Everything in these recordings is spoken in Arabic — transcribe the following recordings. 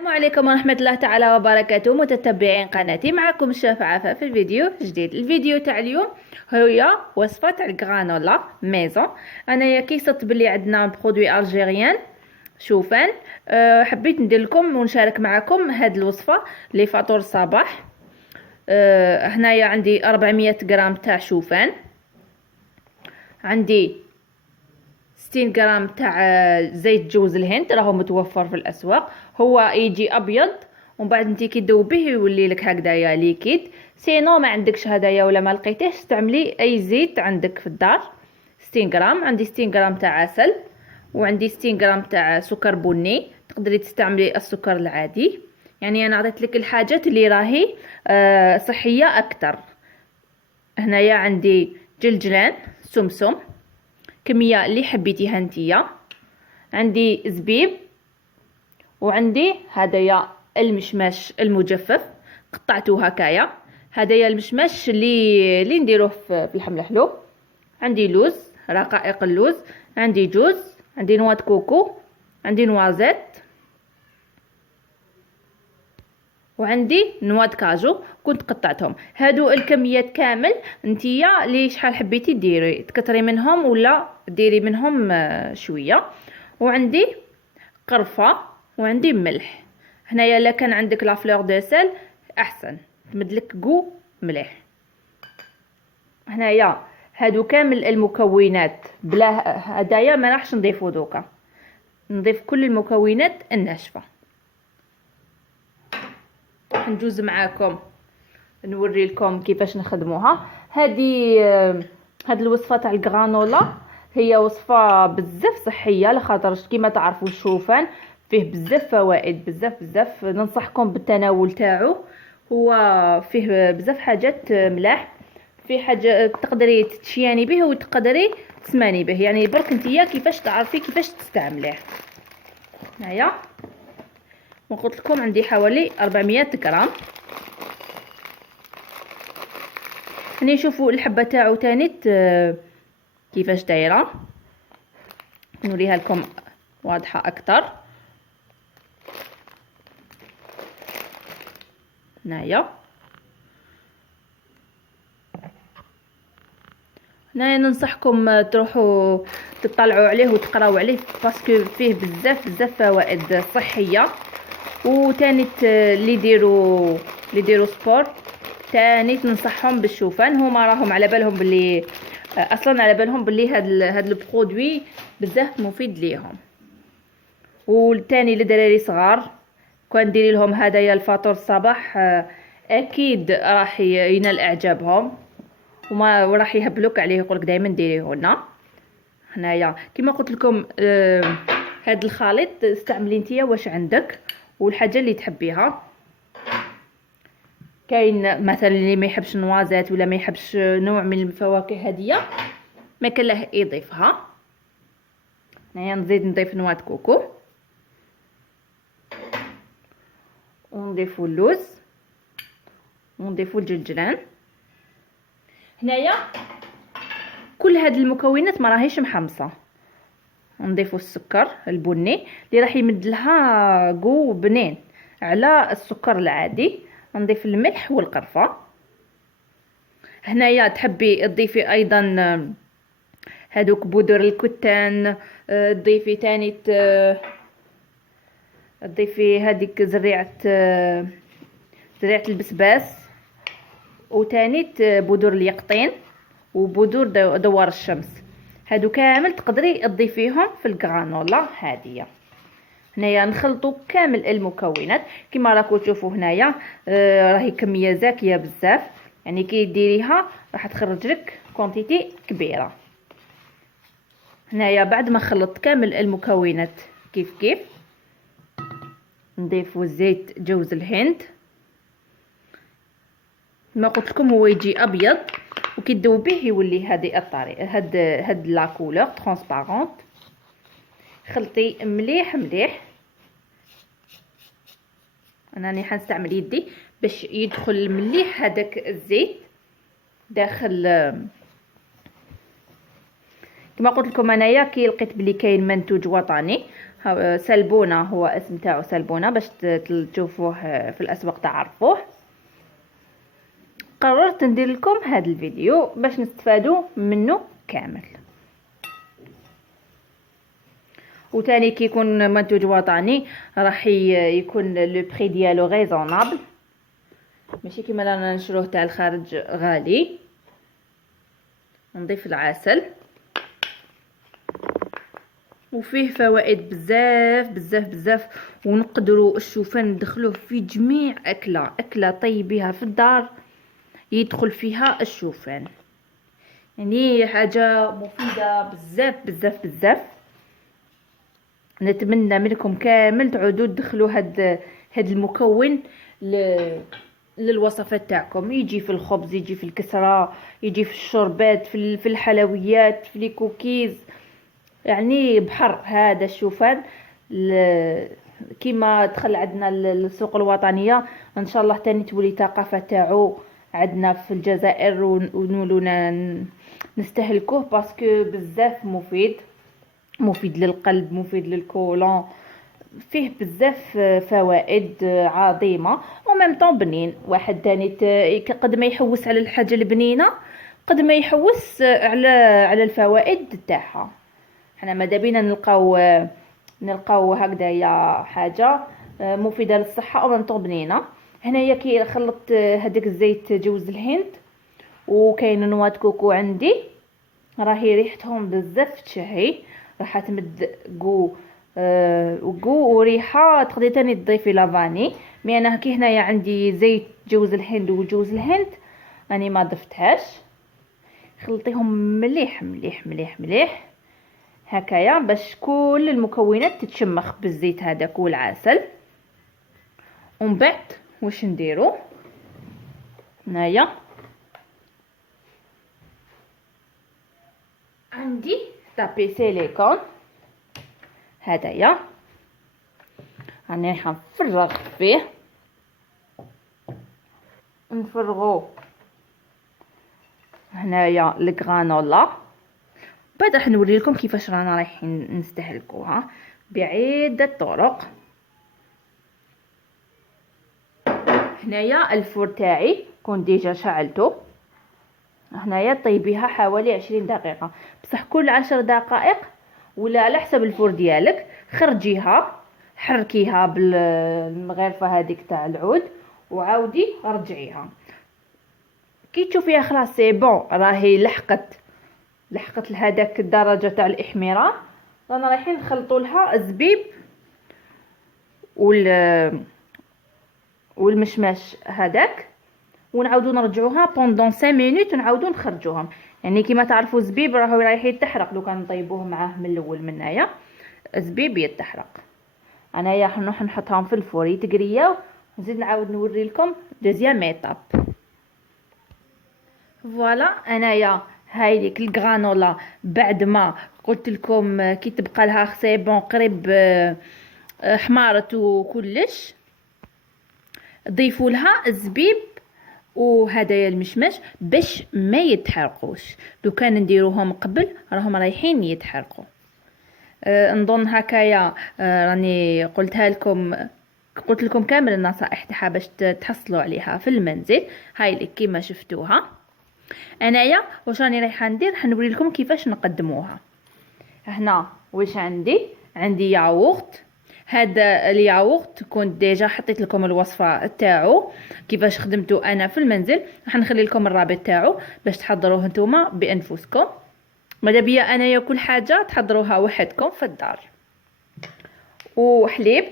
السلام عليكم ورحمة الله تعالى وبركاته، متتبعين قناتي. معكم الشيف عفا في الفيديو جديد. الفيديو تاع اليوم هي وصفة تاع الغرانولا ميزون. انايا كيصت بلي عندنا برودوي الجيريان شوفان. حبيت ندير لكم ونشارك معكم هاد الوصفة لفطور الصباح. هنايا عندي 400 غرام تاع شوفان، عندي 60 غرام تاع زيت جوز الهند، راهو متوفر في الاسواق. هو يجي ابيض ومن بعد انت كي تذوبيه يولي لك هكذايا ليكيد. سينو ما عندكش هدايا ولا ما لقيتيش، استعملي اي زيت عندك في الدار. 60 غرام. عندي 60 غرام تاع عسل، وعندي 60 غرام تاع سكر بني. تقدري تستعملي السكر العادي، يعني انا عطيت لك الحاجات اللي راهي صحيه اكثر. هنايا عندي جلجلان، سمسم، كمية اللي حبيتيها نتيا. عندي زبيب، وعندي هدايا المشماش المجفف قطعته هكايا. هدايا المشماش اللي نديروه في الحملحلو. عندي لوز، رقائق اللوز، عندي جوز، عندي نواه كوكو، عندي نوازيت، وعندي نواه كاجو كنت قطعتهم. هادو الكميات كامل نتيا لي شحال حبيتي ديري، تكتري منهم ولا ديري منهم شويه. وعندي قرفه، وعندي ملح. هنايا الا كان عندك لا فلور دو سيل احسن، تمدلك كو مليح. هنايا هادو كامل المكونات بلا هدايا ما راحش نضيفو دوكا، نضيف كل المكونات الناشفه. ندوز معاكم نوري لكم كيفاش نخدموها. هاد الوصفه تاع الغرانولا هي وصفه بزاف صحيه، لخاطر كيما تعرفوا الشوفان فيه بزاف فوائد، بزاف ننصحكم بالتناول تاعو. هو فيه بزاف حاجات ملاح، فيه حاجه تقدري تشياني به وتقدري تسماني به، يعني برك نتيا كيفاش تعرفي كيفاش تستعمليه. هنايا وقلت لكم عندي حوالي 400 غرام. هني شوفوا الحبه تاعو تانيت كيفاش دايره، نوريها لكم واضحه اكثر. هنايا ننصحكم تروحوا تطلعوا عليه وتقراوا عليه، باسكو فيه بزاف فوائد صحيه. وتانيت اللي يديروا سبور تانيت ننصحهم بالشوفان. هما راهم على بالهم باللي اصلا على بالهم باللي هاد البرودوي بزاف مفيد ليهم. والتاني للدراري صغار كون ديري لهم هدايا الفطور الصباح اكيد راح ينال اعجابهم، وما راح يهبلوك عليه يقولك دائما ديريه لنا. هنايا كما قلت لكم هاد الخليط استعملي نتيا واش عندك والحاجه اللي تحبيها. كاين مثلا اللي ما يحبش النوازات ولا ما يحبش نوع من الفواكه هديه ما كان له يضيفها. هنايا نضيف نواه كوكو، ونضيفوا اللوز، ونضيفوا الجلجلان. هنايا كل هاد المكونات ما راهيش محمصه. نضيفوا السكر البني اللي راح يمد لها جو بنين على السكر العادي. نضيف الملح والقرفه. هنايا تحبي تضيفي ايضا هادوك بودر الكتان، تضيفي تاني تضيفي هذيك زريعه البسباس، وتاني بودر اليقطين، وبودر دوار الشمس. هادو كامل تقدري تضيفيهم في الغرانولا هاديه. هنايا نخلطوا كامل المكونات كما راكم تشوفوا. هنايا راهي كميه زاكيه بزاف، يعني كي ديريها راح تخرج لك كونتيتي كبيره. هنايا بعد ما خلطت كامل المكونات كيف نضيفوا زيت جوز الهند. ما قلت لكم هو يجي ابيض وكي تذوبيه يولي هذه الطريقه، هاد لا كولور ترونسبارونت. خلطي مليح. انا راني حنستعمل يدي باش يدخل مليح هذاك الزيت داخل. كما قلت لكم انايا كي لقيت بلي كاين منتوج وطني سلبونة هو اسم تاعو سلبونة، باش تشوفوه في الاسواق تعرفوه. قررت ندير لكم هذا الفيديو باش نستفادوا منه كامل. وتاني كي يكون منتوج وطني راح يكون لو بري ديالو ريزونابل، ماشي كيما رانا نشروه تاع الخارج غالي. نضيف العسل، وفيه فوائد بزاف بزاف بزاف، ونقدروا الشوفان ندخلوه في جميع اكله طيبيها في الدار يدخل فيها الشوفان، يعني حاجه مفيده بزاف بزاف بزاف. نتمنى منكم كامل تعودوا تدخلوا هاد المكون للوصفات تاعكم. يجي في الخبز، يجي في الكسرة، يجي في الشربات، في الحلويات، في لي كوكيز، يعني بحر هذا الشوفان. كيما دخل عندنا السوق الوطنيه ان شاء الله تاني تولي ثقافه تاعو عندنا في الجزائر، ونولونا نستهلكوه باسكو بزاف مفيد للقلب، مفيد للكولون، فيه بزاف فوائد عظيمه، وميم طون بنين. واحد تاني قد ما يحوس على الحاجه البنينه قد ما يحوس على الفوائد تاعها. حنا ماذا بينا نلقاو هكذايا حاجه مفيده للصحه وميم طون بنينه. هنايا كي خلطت هذاك الزيت جوز الهند وكاين نوات كوكو عندي، راهي ريحتهم بزاف تشهي، راح تمد وقو وريحه. تقدري تاني تضيفي لافاني، مي انا كي هنايا عندي زيت جوز الهند وجوز الهند راني ما ضفتهاش. خلطيهم مليح مليح مليح مليح هكايا باش كل المكونات تتشمخ بالزيت هذاك والعسل. ومن بعد واش نديرو هنايا عندي طابي سيليكون هدايا، راني راح نفرغ فيه، نفرغو هنايا الغرانولا. بعد راح نوري لكم كيفاش رانا رايحين نستهلكوها بعدة طرق. هنايا الفور تاعي كون ديجا شعلته، هنايا طيبيها حوالي 20 دقيقة، بصح كل 10 دقائق ولا على حسب الفور ديالك خرجيها، حركيها بالمغرفه هذيك تاع العود وعاودي رجعيها. كي تشوفيها خلاص سي بون، راهي لحقت لهداك الدرجه تاع الاحمرار، رانا رايحين نخلطوا لها الزبيب والمشماش هذاك، ونعاودو نرجعوها بوندون 5 مينوت ونعاودو نخرجوهم. يعني كيما تعرفوا الزبيب راهو رايح يتحرق، لو كان نطيبوه معاه من الاول من هنايا الزبيب يتحرق. انايا حنروح نحطهم في الفور يتقرياو، نزيد نعاود نوري لكم دوزيام ايطاب. فوالا انايا هاي ليك الغرانولا بعد ما قلت لكم كي تبقى لها سي بون قريب حمارت وكلش، ضيفوا لها الزبيب وهدايا المشماش باش ما يتحرقوش. لو كان نديروهم قبل راهم رايحين يتحرقوا. نظن هكايا راني قلت لكم كامل النصائح تاعها باش تحصلوا عليها في المنزل. هاي لك كيما شفتوها. انايا واش راني رايحه ندير، حنوري لكم كيفاش نقدموها. هنا واش عندي ياغورت. هذا الياغورت كنت ديجا حطيت لكم الوصفه تاعو كيفاش خدمته انا في المنزل، راح نخلي لكم الرابط تاعو باش تحضروه نتوما بانفسكم. ماذا بيا انايا كل حاجه تحضروها وحدكم في الدار. وحليب،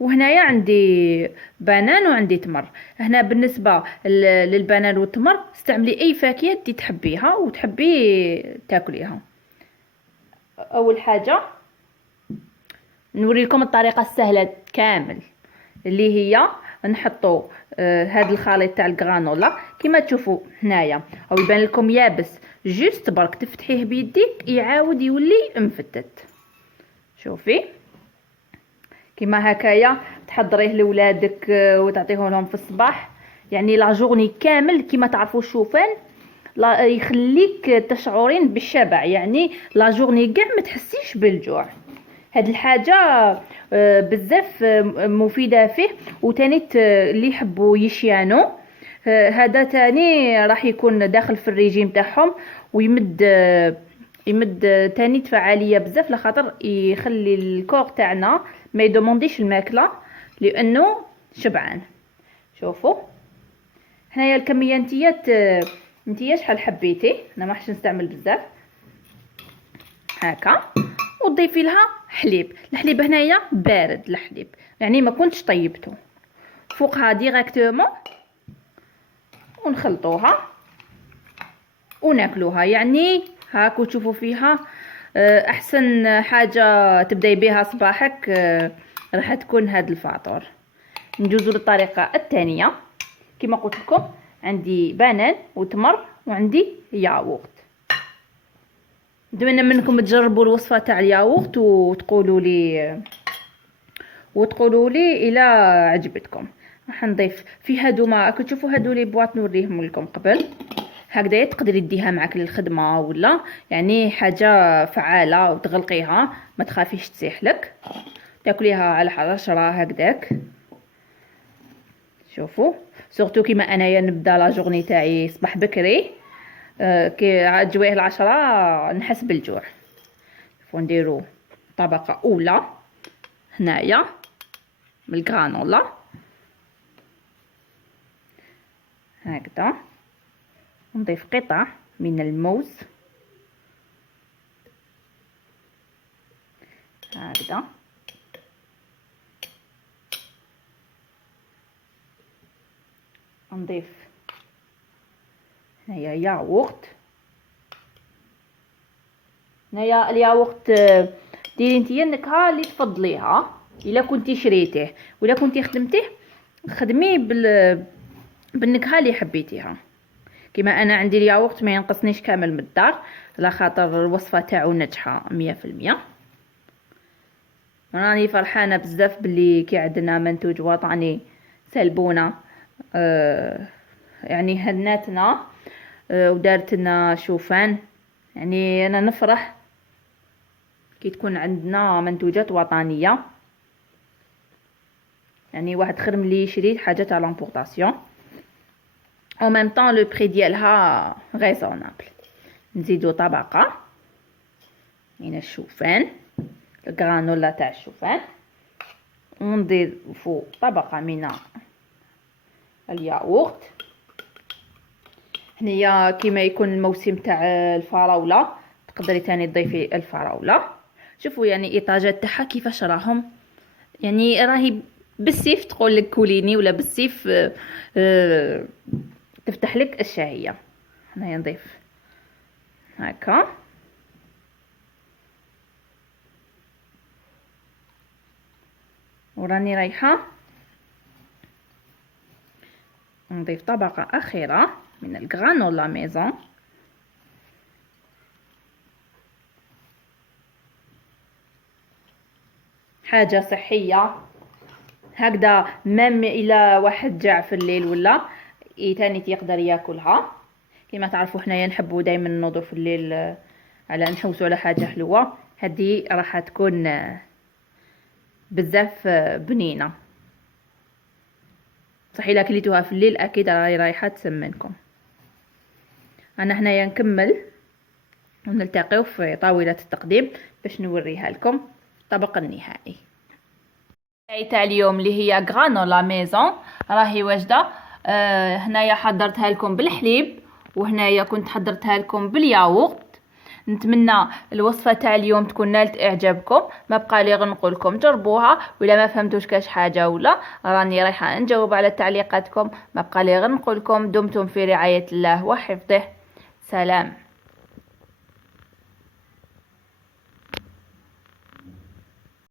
وهنايا عندي بنان وعندي تمر. هنا بالنسبه للبنان والتمر استعملي اي فاكهه انت تحبيها وتحبي تاكليها. اول حاجه نوري لكم الطريقه السهله كامل، اللي هي نحطوا هذا الخليط تاع الغرانولا كما تشوفوا هنايا، او يبان لكم يابس جوست برك تفتحيه بيديك يعاود يولي مفتت. شوفي كما هكايا تحضريه لولادك وتعطيه لهم في الصباح، يعني لا جورني كامل. كما تعرفوا الشوفان يخليك تشعرين بالشبع، يعني لا جورني كاع ما تحسيش بالجوع. هاد الحاجه بزاف مفيده فيه. وتاني اللي يحبوا يشيانو هذا تاني راح يكون داخل في الريجيم تاعهم، ويمد يمد تاني فعاليه بزاف، لخاطر يخلي الكور تاعنا ما يدومونديش الماكله لانه شبعان. شوفوا هنايا الكميه نتيا شحال حبيتي، انا ما راحش نستعمل بزاف هكا. وتضيفي لها حليب، الحليب هنايا بارد الحليب، يعني ما كنتش طيبته فوقها ديريكتومون، ونخلطوها وناكلوها. يعني هاكو تشوفوا فيها احسن حاجه تبداي بها صباحك راح تكون هاد الفطور. ندوزو للطريقه الثانيه. كما قلت لكم عندي بنان وتمر وعندي ياغورت. نتمنى منكم تجربوا الوصفه تاع الياغورت وتقولوا لي الى عجبتكم. راح نضيف في هادوما كتشوفوا هادو لي بواط نوريهم لكم قبل هكذا، تقدري ديها معك للخدمه ولا يعني حاجه فعاله وتغلقيها ما تخافيش تسيح لك، تاكليها على 10 هكذاك. شوفوا سورتو كيما انايا نبدا لا جورني تاعي صباح بكري كي تجويه 10 نحس بالجوع. ونديرو طبقه اولى هنايا من الغرانولا هكذا، نضيف قطع من الموز هكذا، نضيف هنايا ياغورت. هنايا الياغورت ديري نتيا النكهه اللي تفضليها، الا كنتي شريتيه ولا كنتي خدمتيه خدميه بالنكهه اللي حبيتيها. كما انا عندي الياغورت ما ينقصنيش كامل من الدار، على خاطر الوصفه تاعو ناجحه 100%. راني فرحانه بزاف باللي كي عندنا منتوج وطني سلبونا يعني هناتنا ودارت لنا شوفان. يعني انا نفرح كي تكون عندنا منتوجات وطنيه، يعني واحد خير ملي يشري حاجه تاع لامبورطاسيون او ميم طون لو بري ديالها ريزونابل. نزيدو طبقه من الشوفان، الغرانولا تاع الشوفان، ونضيفو طبقه من الياغورت. هنايا كيما يكون الموسم تاع الفراوله تقدري تاني تضيفي الفراوله. شوفوا يعني ايطاجات تاعها كيفاش راهم، يعني راهي بالسيف تقول لك كوليني ولا بالسيف تفتح لك الشهيه. هنايا نضيف هكا وراني رايحه نضيف طبقه اخيره من الغرانولا ميزون. حاجه صحيه هكذا، مام الى واحد جاع في الليل ولا تاني يقدر ياكلها. كما تعرفوا حنايا نحبوا دائما نوضوا في الليل على نحوسوا على حاجه حلوه، هذه راح تكون بزاف بنينه. صح الا كليتوها في الليل اكيد راهي رايحه تسمنكم. انا هنايا نكمل ونلتقيو في طاوله التقديم باش نوريها لكم الطبق النهائي تاع اليوم اللي هي غرانولا ميزون. راهي واجده. هنايا حضرتها لكم بالحليب، وهنايا كنت حضرتها لكم بالياغورت. نتمنى الوصفه تاع اليوم تكون نالت اعجابكم. ما بقى لي غير نقول لكم جربوها، ولا ما فهمتوش كاش حاجه ولا راني رايحه نجاوب على تعليقاتكم. ما بقى لي غير نقول لكم دمتم في رعايه الله وحفظه. سلام.